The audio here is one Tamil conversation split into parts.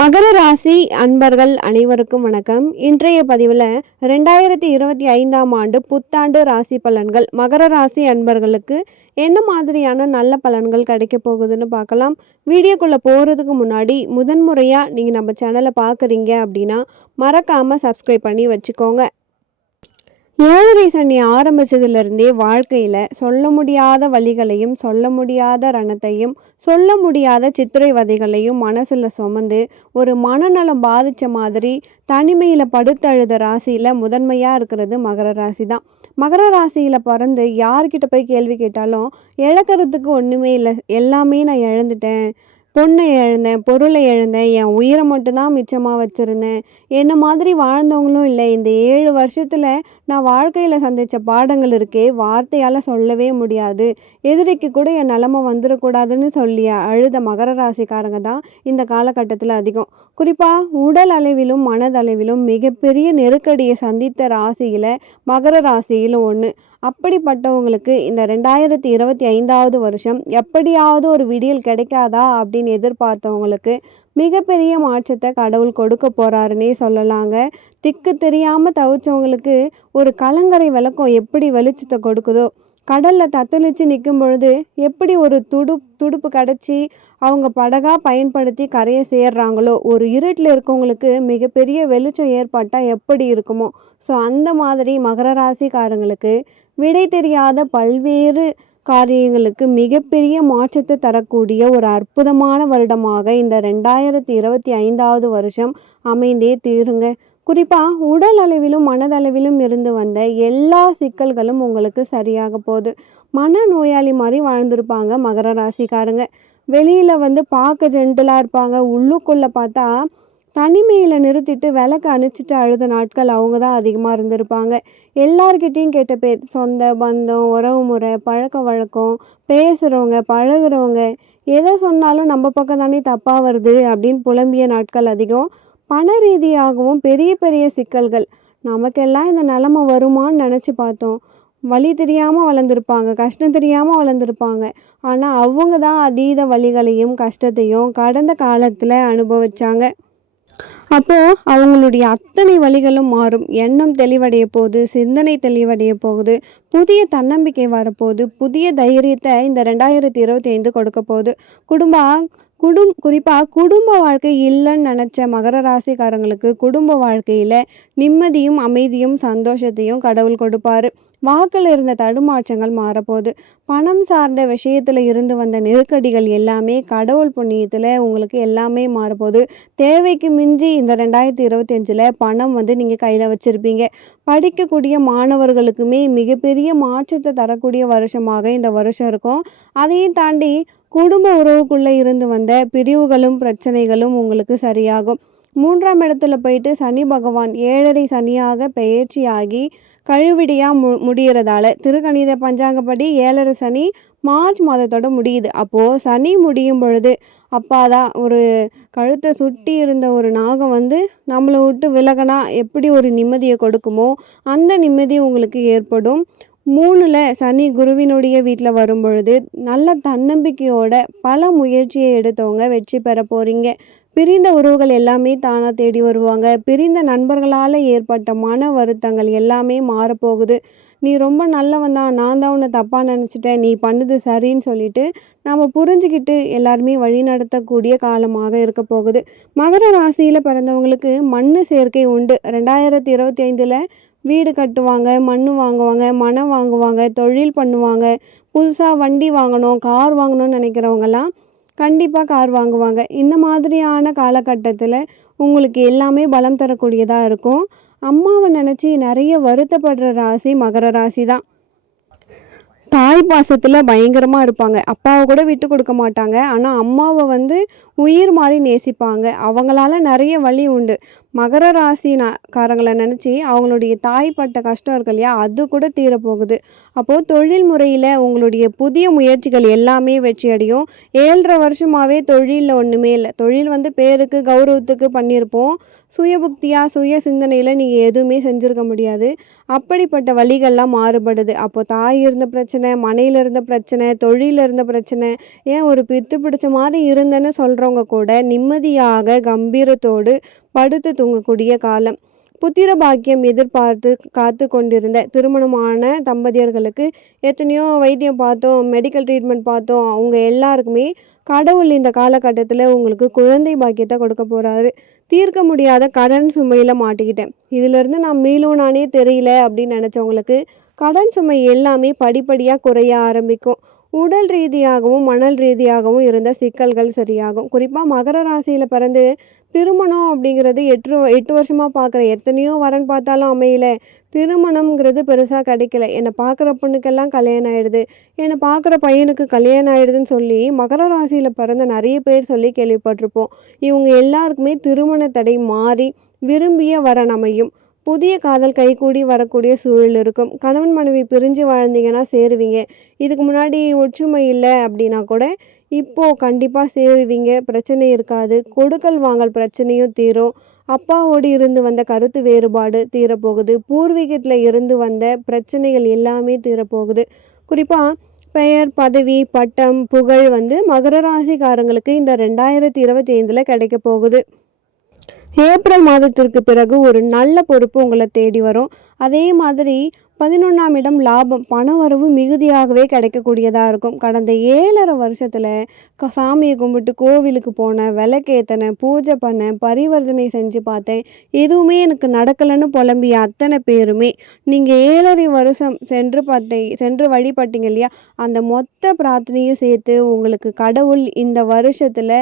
மகர ராசி அன்பர்கள் அனைவருக்கும் வணக்கம். இன்றைய பதிவில் 2025ஆம் ஆண்டு புத்தாண்டு ராசி பலன்கள் மகர ராசி அன்பர்களுக்கு என்ன மாதிரியான நல்ல பலன்கள் கிடைக்க போகுதுன்னு பார்க்கலாம். வீடியோக்குள்ளே போகிறதுக்கு முன்னாடி முதன்முறையாக நீங்கள் நம்ம சேனலை பார்க்குறீங்க அப்படின்னா மறக்காமல் சப்ஸ்கிரைப் பண்ணி வச்சுக்கோங்க. ஏழரை சனி ஆரம்பிச்சதுலேருந்தே வாழ்க்கையில் சொல்ல முடியாத வழிகளையும் சொல்ல முடியாத ரணத்தையும் சொல்ல முடியாத சித்திரைவதைகளையும் மனசில் சுமந்து ஒரு மனநலம் பாதித்த மாதிரி தனிமையில் படுத்தழுத ராசியில் முதன்மையாக இருக்கிறது மகர ராசி தான். மகர ராசியில் பிறந்து யார்கிட்ட போய் கேள்வி கேட்டாலும் இழக்கிறதுக்கு ஒன்றுமே இல்லை, எல்லாமே நான் இழந்துட்டேன், பொண்ணை இழந்தேன், பொருளை இழந்தேன், என் உயிரை மட்டும்தான் மிச்சமாக வச்சுருந்தேன், என்ன மாதிரி வாழ்ந்தவங்களும் இல்லை, இந்த 7 வருஷத்தில் நான் வாழ்க்கையில் சந்தித்த பாடங்கள் இருக்கே வார்த்தையால் சொல்லவே முடியாது, எதிரிக்கு கூட என் நிலமை வந்துடக்கூடாதுன்னு சொல்லி அழுத மகர ராசிக்காரங்க தான் இந்த காலகட்டத்தில் அதிகம். குறிப்பாக உடல் அளவிலும் மனதளவிலும் மிகப்பெரிய நெருக்கடியை சந்தித்த ராசியில் மகர ராசியிலும் ஒன்று. அப்படிப்பட்டவங்களுக்கு இந்த 2025ஆவது வருஷம் எப்படியாவது ஒரு விடியல் கிடைக்காதா அப்படின்னு எதிர்பார்த்தவங்களுக்கு மிகப்பெரிய மாற்றத்தை கடவுள் கொடுக்க போகிறாருன்னே சொல்லலாங்க. திக்கு தெரியாமல் தவிச்சவங்களுக்கு ஒரு கலங்கரை விளக்கம் எப்படி வெளிச்சத்தை கொடுக்குதோ, கடலில் தத்தளித்து நிற்கும் பொழுது எப்படி ஒரு துடுப்பு கிடச்சி அவங்க படகாக பயன்படுத்தி கரையை சேர்றாங்களோ, ஒரு இருட்டில் இருக்கவங்களுக்கு மிகப்பெரிய வெளிச்சம் ஏற்பட்டால் எப்படி இருக்குமோ, ஸோ அந்த மாதிரி மகர ராசிக்காரங்களுக்கு விடை தெரியாத பல்வேறு காரியங்களுக்கு மிகப்பெரிய மாற்றத்தை தரக்கூடிய ஒரு அற்புதமான வருடமாக இந்த 2025ஆவது வருஷம் அமைந்தே தீருங்க. குறிப்பாக உடல் அளவிலும் மனதளவிலும் இருந்து வந்த எல்லா சிக்கல்களும் உங்களுக்கு சரியாக போகுது. மன நோயாளி மாதிரி வாழ்ந்திருப்பாங்க மகர ராசிக்காரங்க. வெளியில் பார்க்க ஜென்டலாக இருப்பாங்க, உள்ளுக்குள்ளே பார்த்தா தனிமையில் நிறுத்திட்டு விளக்கு அணைச்சிட்டு அழுத நாட்கள் அவங்க தான் அதிகமாக இருந்திருப்பாங்க. எல்லார்கிட்டையும் கேட்ட பேர், சொந்த பந்தம், உறவு முறை, பழக்க வழக்கம், பேசுகிறவங்க பழகுறவங்க எதை சொன்னாலும் நம்ம பக்கம் தானே தப்பாக வருது அப்படின்னு புலம்பிய நாட்கள் அதிகம். பண ரீதியாகவும் பெரிய பெரிய சிக்கல்கள், நமக்கெல்லாம் இந்த நிலமை வருமானு நினச்சி பார்த்தோம். வழி தெரியாமல் வளர்ந்துருப்பாங்க, கஷ்டம் தெரியாமல் வளர்ந்துருப்பாங்க. ஆனால் அவங்க தான் அதீத வழிகளையும் கஷ்டத்தையும் கடந்த காலத்தில் அனுபவிச்சாங்க. அப்போது அவங்களுடைய அத்தனை வழிகளும் மாறும். எண்ணம் தெளிவடைய போகுது, சிந்தனை தெளிவடைய போகுது, புதிய தன்னம்பிக்கை வரப்போகுது, புதிய தைரியத்தை இந்த 2025 கொடுக்க போகுது. குறிப்பாக குடும்ப வாழ்க்கை இல்லைன்னு நினச்ச மகர ராசிக்காரங்களுக்கு குடும்ப வாழ்க்கையில் நிம்மதியும் அமைதியும் சந்தோஷத்தையும் கடவுள் கொடுப்பாரு. வாக்கில் இருந்த தடுமாற்றங்கள் மாறப்போகுது. பணம் சார்ந்த விஷயத்தில் இருந்து வந்த நெருக்கடிகள் எல்லாமே கடவுள் புண்ணியத்தில் உங்களுக்கு எல்லாமே மாறப்போகுது. தேவைக்கு மிஞ்சி இந்த 2025 பணம் நீங்கள் கையில் வச்சுருப்பீங்க. படிக்கக்கூடிய மாணவர்களுக்குமே மிகப்பெரிய மாற்றத்தை தரக்கூடிய வருஷமாக இந்த வருஷம் இருக்கும். அதையும் தாண்டி குடும்ப உறவுக்குள்ளே இருந்து வந்த பிரிவுகளும் பிரச்சனைகளும் உங்களுக்கு சரியாகும். 3ஆம் இடத்துல போயிட்டு சனி பகவான் 7.5 சனியாக பெயர்ச்சியாகி கழுவிடியாக முடிகிறதால திருக்கணித பஞ்சாங்கப்படி 7.5 சனி மார்ச் மாதத்தோட முடியுது. அப்போது சனி முடியும் பொழுது அப்பாதான் ஒரு கழுத்தை சுட்டி இருந்த ஒரு நாகம் நம்மளை விட்டு விலகனா எப்படி ஒரு நிம்மதியை கொடுக்குமோ அந்த நிம்மதி உங்களுக்கு ஏற்படும். 3ல் சனி குருவினுடைய வீட்டில் வரும் பொழுது நல்ல தன்னம்பிக்கையோட பல முயற்சியை எடுத்தவங்க வெற்றி பெற போகிறீங்க. பிரிந்த உறவுகள் எல்லாமே தானாக தேடி வருவாங்க. பிரிந்த நண்பர்களால் ஏற்பட்ட மன வருத்தங்கள் எல்லாமே மாறப்போகுது. நீ ரொம்ப நல்லவன் தான், நான் தான் உன்னை தப்பாக நினச்சிட்டேன், நீ பண்ணது சரின்னு சொல்லிட்டு நம்ம புரிஞ்சுக்கிட்டு எல்லாருமே வழி நடத்தக்கூடிய காலமாக இருக்க போகுது. மகர ராசியில் பிறந்தவங்களுக்கு மண் சேர்க்கை உண்டு. 2025 வீடு கட்டுவாங்க, மண் வாங்குவாங்க, மனம் வாங்குவாங்க, தொழில் பண்ணுவாங்க. புதுசாக வண்டி வாங்கணும், கார் வாங்கணும்னு நினைக்கிறவங்கலாம் கண்டிப்பாக கார் வாங்குவாங்க. இந்த மாதிரியான காலகட்டத்தில் உங்களுக்கு எல்லாமே பலம் தரக்கூடியதாக இருக்கும். அம்மாவை நினச்சி நிறைய வருத்தப்படுற ராசி மகர ராசி தான். தாய் பாசத்தில் பயங்கரமாக இருப்பாங்க. அப்பாவை கூட விட்டு கொடுக்க மாட்டாங்க. ஆனால் அம்மாவை உயிர் மாதிரி நேசிப்பாங்க. அவங்களால நிறைய வழி உண்டு. மகர ராசி காரங்களை நினச்சி அவங்களுடைய தாய்ப்பட்ட கஷ்டம் இருக்கு இல்லையா, அது கூட தீரப்போகுது. அப்போது தொழில் முறையில் உங்களுடைய புதிய முயற்சிகள் எல்லாமே வெற்றி அடையும். 7.5 வருஷமாகவே தொழிலில் ஒன்றுமே இல்லை. தொழில் வந்து பேருக்கு கௌரவத்துக்கு பண்ணியிருப்போம். சுய சுய சிந்தனையில் நீங்கள் எதுவுமே செஞ்சுருக்க முடியாது. அப்படிப்பட்ட வழிகள்லாம் மாறுபடுது. அப்போது தாய் இருந்த பிரச்சனை, மனையில் இருந்த பிரச்சனை, தொழிலில் இருந்த பிரச்சனை, ஏன் ஒரு பித்து பிடிச்ச மாதிரி இருந்தேன்னு சொல்கிறவங்க கூட நிம்மதியாக கம்பீரத்தோடு படுத்து தூங்கக்கூடிய காலம். புத்திர பாக்கியம் எதிர்பார்த்து காத்து கொண்டிருந்த திருமணமான தம்பதியர்களுக்கு எத்தனையோ வைத்தியம் பார்த்தோம், மெடிக்கல் ட்ரீட்மெண்ட் பார்த்தோம். அவங்க எல்லாருக்குமே கடவுள் இந்த காலகட்டத்தில் உங்களுக்கு குழந்தை பாக்கியத்தை கொடுக்க போகிறாரு. தீர்க்க முடியாத கடன் சுமையில் மாட்டிக்கிட்டேன், இதிலிருந்து நான் மீளோனானே தெரியல அப்படின்னு நினச்சவங்களுக்கு கடன் சுமை எல்லாமே படிப்படியாக குறைய ஆரம்பிக்கும். உடல் ரீதியாகவும் மணல் ரீதியாகவும் இருந்த சிக்கல்கள் சரியாகும். குறிப்பாக மகர ராசியில் பிறந்து திருமணம் அப்படிங்கிறது 8 வருஷமாக பார்க்குற எத்தனையோ வரன் பார்த்தாலும் அமையல. திருமணம்ங்கிறது பெருசாக கிடைக்கல. என்னை பார்க்குற பொண்ணுக்கெல்லாம் கல்யாணம் ஆகிடுது, என்னை பார்க்குற பையனுக்கு கல்யாணம் ஆகிடுதுன்னு சொல்லி மகர ராசியில் பிறந்த நிறைய பேர் சொல்லி கேள்விப்பட்டிருப்போம். இவங்க எல்லாருக்குமே திருமண தடை மாறி விரும்பிய வரன் அமையும். புதிய காதல் கைகூடி வரக்கூடிய சூழல் இருக்கும். கணவன் மனைவி பிரிஞ்சு வாழ்ந்தீங்கன்னா சேருவீங்க. இதுக்கு முன்னாடி ஒற்றுமை இல்லை அப்படின்னா கூட இப்போது கண்டிப்பாக சேருவீங்க. பிரச்சனை இருக்காது. கொடுக்கல் வாங்கல் பிரச்சனையும் தீரும். அப்பாவோடு இருந்து வந்த கருத்து வேறுபாடு தீரப்போகுது. பூர்வீகத்தில் இருந்து வந்த பிரச்சனைகள் எல்லாமே தீரப்போகுது. குறிப்பாக பெயர், பதவி, பட்டம், புகழ் வந்து மகர ராசிக்காரங்களுக்கு இந்த 2025 கிடைக்க போகுது. ஏப்ரல் மாதத்திற்கு பிறகு ஒரு நல்ல பொறுப்பு உங்களை தேடி வரும். அதே மாதிரி 11ஆம் இடம் லாபம், பண வரவு மிகுதியாகவே கிடைக்கக்கூடியதாக இருக்கும். கடந்த 7.5 வருஷத்தில் சாமியை கும்பிட்டு கோவிலுக்கு போனேன், விளக்கேற்றினேன், பூஜை பண்ணேன், பரிவர்த்தனை செஞ்சு பார்த்தேன், எதுவுமே எனக்கு நடக்கலைன்னு புலம்பிய அத்தனை பேருமே நீங்கள் 7.5 வருஷம் சென்று வழிபட்டீங்க இல்லையா, அந்த மொத்த பிரார்த்தனையும் சேர்த்து உங்களுக்கு கடவுள் இந்த வருஷத்தில்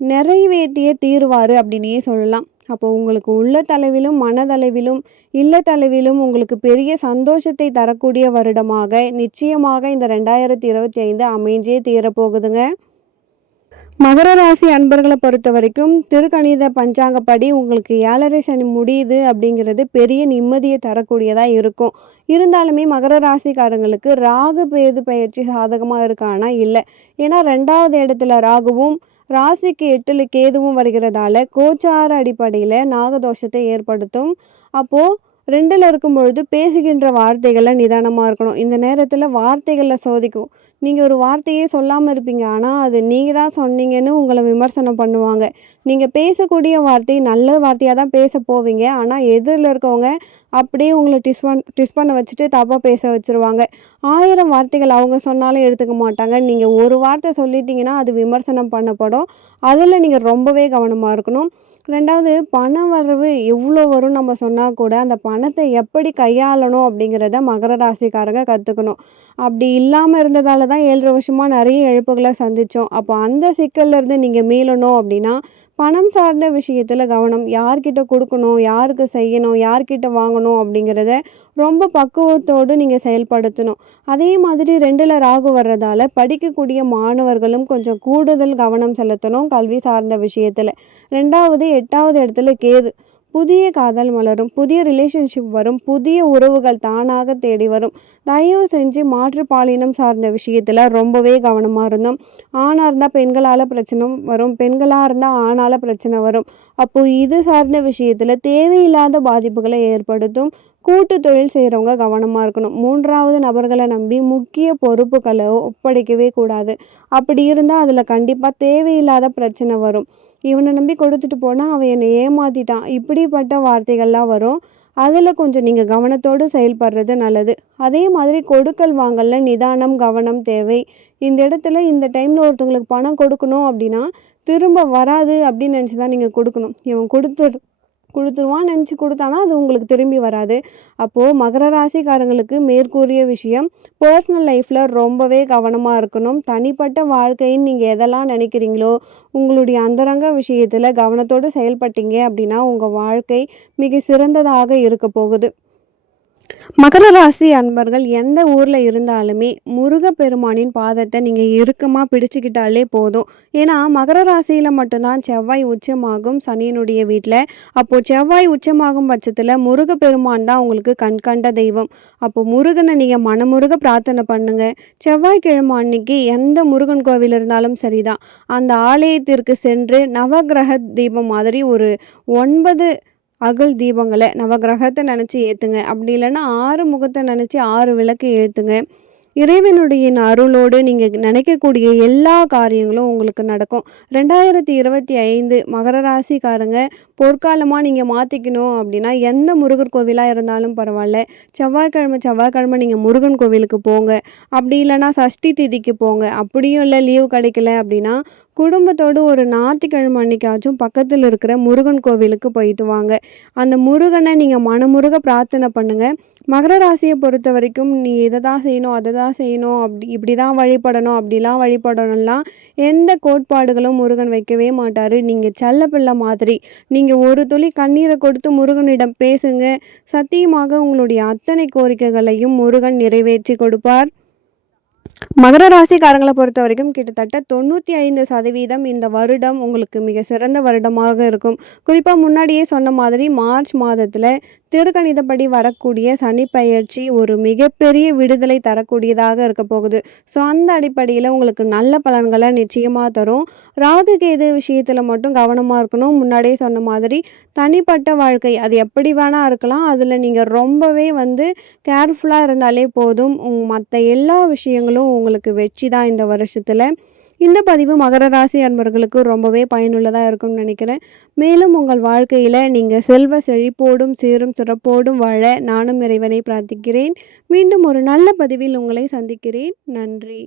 நிறைவேற்றியே தீருவார் அப்படின்னே சொல்லலாம். அப்போ உங்களுக்கு உள்ளத்தளவிலும் மனதளவிலும் இல்லத்தளவிலும் உங்களுக்கு பெரிய சந்தோஷத்தை தரக்கூடிய வருடமாக நிச்சயமாக இந்த 2025 அமைஞ்சே தீரப்போகுதுங்க. மகர ராசி அன்பர்களை பொறுத்த வரைக்கும் திருக்கணித பஞ்சாங்கப்படி உங்களுக்கு 7.5 சனி முடியுது அப்படிங்கிறது பெரிய நிம்மதியை தரக்கூடியதாக இருக்கும். இருந்தாலுமே மகர ராசிக்காரங்களுக்கு ராகு பேது பயிற்சி சாதகமாக இருக்கானா இல்லை. ஏன்னா 2வது இடத்துல ராகுவும் ராசிக்கு 8ல் கேதுவும் வருகிறதால கோச்சார அடிப்படையில் நாகதோஷத்தை ஏற்படுத்தும். அப்போது 2ல் இருக்கும் பொழுது பேசுகின்ற வார்த்தைகளில் நிதானமாக இருக்கணும். இந்த நேரத்தில் வார்த்தைகளில் சோதிக்கும். நீங்கள் ஒரு வார்த்தையே சொல்லாமல் இருப்பீங்க, ஆனால் அது நீங்கள் தான் சொன்னீங்கன்னு உங்களை விமர்சனம் பண்ணுவாங்க. நீங்கள் பேசக்கூடிய வார்த்தை நல்ல வார்த்தையாக தான் பேச போவீங்க, ஆனால் எதிரில் இருக்கவங்க அப்படியே உங்களை ட்விஸ்ட் பண்ண வச்சுட்டு தப்பாக பேச வச்சுருவாங்க. 1000 வார்த்தைகள் அவங்க சொன்னாலும் எடுத்துக்க மாட்டாங்க. நீங்கள் ஒரு வார்த்தை சொல்லிட்டீங்கன்னா அது விமர்சனம் பண்ணப்படும். அதில் நீங்கள் ரொம்பவே கவனமாக இருக்கணும். 2வது பண வரவு எவ்வளோ வரும் நம்ம சொன்னால் கூட அந்த பணத்தை எப்படி கையாளணும் அப்படிங்கிறத மகர ராசிக்காரங்க கற்றுக்கணும். அப்படி இல்லாமல் இருந்ததால தான் 7.5 வருஷமாக நிறைய இழப்புகளை சந்தித்தோம். அப்போ அந்த சிக்கல்லேருந்து நீங்கள் மீளணும் அப்படின்னா பணம் சார்ந்த விஷயத்தில் கவனம். யார்கிட்ட கொடுக்கணும், யாருக்கு செய்யணும், யார்கிட்ட வாங்கணும் அப்படிங்கிறத ரொம்ப பக்குவத்தோடு நீங்கள் செயல்படுத்தணும். அதே மாதிரி 2ல் ராகு வர்றதால படிக்கக்கூடிய மாணவர்களும் கொஞ்சம் கூடுதல் கவனம் செலுத்தணும் கல்வி சார்ந்த விஷயத்தில். 2வது 8வது இடத்துல கேது. புதிய காதல் மலரும், புதிய ரிலேஷன்ஷிப் வரும், புதிய உறவுகள் தானாக தேடி வரும். தயவு செஞ்சு மாற்றுப்பாலினம் சார்ந்த விஷயத்தில் ரொம்பவே கவனமாக இருந்தோம். ஆணாக இருந்தால் பெண்களால் பிரச்சனை வரும், பெண்களாக இருந்தால் ஆணால் பிரச்சனை வரும். அப்போது இது சார்ந்த விஷயத்தில் தேவையில்லாத பாதிப்புகளை ஏற்படுத்தும். கூட்டு தொழில் செய்கிறவங்க கவனமாக இருக்கணும். 3வது நபர்களை நம்பி முக்கிய பொறுப்புகளை ஒப்படைக்கவே கூடாது. அப்படி இருந்தால் அதில் கண்டிப்பாக தேவையில்லாத பிரச்சனை வரும். இவனை நம்பி கொடுத்துட்டு போனால் அவன் என்னை ஏமாற்றிட்டான், இப்படிப்பட்ட வார்த்தைகள்லாம் வரும். அதில் கொஞ்சம் நீங்கள் கவனத்தோடு செயல்படுறது நல்லது. அதே மாதிரி கொடுக்கல் வாங்கலில் நிதானம் கவனம் தேவை. இந்த இடத்துல இந்த டைமில் ஒருத்தவங்களுக்கு பணம் கொடுக்கணும் அப்படின்னா திரும்ப வராது அப்படின்னு நினச்சி தான் நீங்கள் கொடுக்கணும். இவன் கொடுத்துருவான்னு நினச்சி கொடுத்தானா அது உங்களுக்கு திரும்பி வராது. அப்போது மகர ராசிக்காரங்களுக்கு மேற்கூறிய விஷயம் பர்சனல் லைஃப்பில் ரொம்பவே கவனமாக இருக்கணும். தனிப்பட்ட வாழ்க்கைன்னு நீங்கள் எதெல்லாம் நினைக்கிறீங்களோ உங்களுடைய அந்தரங்க விஷயத்தில் கவனத்தோடு செயல்பட்டீங்க அப்படின்னா உங்கள் வாழ்க்கை மிக சிறந்ததாக இருக்க போகுது. மகர ராசி அன்பர்கள் எந்த ஊரில் இருந்தாலுமே முருகப்பெருமானின் பாதத்தை நீங்கள் இறுக்கமாக பிடிச்சிக்கிட்டாலே போதும். ஏன்னா மகர ராசியில் மட்டும்தான் செவ்வாய் உச்சமாகும் சனியினுடைய வீட்டில். அப்போது செவ்வாய் உச்சமாகும் பட்சத்தில் முருகப்பெருமான் தான் உங்களுக்கு கண்கண்ட தெய்வம். அப்போ முருகனை நீங்கள் மனமுருக பிரார்த்தனை பண்ணுங்க. செவ்வாய்க்கிழமை அன்னைக்கு எந்த முருகன் கோவில் இருந்தாலும் சரிதான், அந்த ஆலயத்திற்கு சென்று நவக்கிரக தீபம் மாதிரி ஒரு 9 அகல் தீபங்களை நவக்கிரகத்தை நினச்சி ஏற்றுங்க. அப்படி இல்லைன்னா 6 முகத்தை நினச்சி 6 விளக்கு ஏற்றுங்க. இறைவனுடைய அருளோடு நீங்கள் நினைக்கக்கூடிய எல்லா காரியங்களும் உங்களுக்கு நடக்கும். 2025 மகர ராசிக்காரங்க பொற்காலமாக நீங்கள் மாற்றிக்கணும் அப்படின்னா எந்த முருகர் கோவிலாக இருந்தாலும் பரவாயில்ல, செவ்வாய்க்கிழமை நீங்கள் முருகன் கோவிலுக்கு போங்க. அப்படி இல்லைன்னா சஷ்டி திதிக்கு போங்க. அப்படியும் இல்லை லீவு கிடைக்கல அப்படின்னா குடும்பத்தோடு ஒரு ஞாயிற்றுக்கிழமை அன்னைக்காச்சும் பக்கத்தில் இருக்கிற முருகன் கோவிலுக்கு போயிட்டு வாங்க. அந்த முருகனை நீங்கள் மனமுருக பிரார்த்தனை பண்ணுங்கள். மகர ராசியை பொறுத்த வரைக்கும் நீ இதை தான் செய்யணும், அதை தான் செய்யணும், இப்படி தான் வழிபடணும், அப்படிலாம் வழிபடணும்லாம் எந்த கோட்பாடுகளும் முருகன் வைக்கவே மாட்டார். நீங்கள் செல்லப்பிள்ளை மாதிரி நீங்கள் ஒரு துளி கண்ணீரை கொடுத்து முருகனிடம் பேசுங்க. சத்தியமாக உங்களுடைய அத்தனை கோரிக்கைகளையும் முருகன் நிறைவேற்றி கொடுப்பார். மகர ராசிக்காரங்களை பொறுத்த வரைக்கும் கிட்டத்தட்ட 95% இந்த வருடம் உங்களுக்கு மிக சிறந்த வருடமாக இருக்கும். குறிப்பாக முன்னாடியே சொன்ன மாதிரி மார்ச் மாதத்தில் திருக்கணிதப்படி வரக்கூடிய சனி பெயர்ச்சி ஒரு மிகப்பெரிய விடுதலை தரக்கூடியதாக இருக்க போகுது. ஸோ அந்த அடிப்படையில் உங்களுக்கு நல்ல பலன்களை நிச்சயமாக தரும். ராகு கேது விஷயத்தில் மட்டும் கவனமாக இருக்கணும். முன்னாடியே சொன்ன மாதிரி தனிப்பட்ட வாழ்க்கை அது எப்படி வேணால் இருக்கலாம், அதில் நீங்கள் ரொம்பவே கேர்ஃபுல்லாக இருந்தாலே போதும். மற்ற எல்லா விஷயங்களும் உங்களுக்கு வெற்றி தான் இந்த வருஷத்தில். இந்த பதிவு மகர ராசி அன்பர்களுக்கு ரொம்பவே பயனுள்ளதாக இருக்கும்னு நினைக்கிறேன். மேலும் உங்கள் வாழ்க்கையில் நீங்கள் செல்வ செழிப்போடும் சீரும் சிறப்போடும் வாழ நானும் இறைவனை பிரார்த்திக்கிறேன். மீண்டும் ஒரு நல்ல பதிவில் உங்களை சந்திக்கிறேன். நன்றி.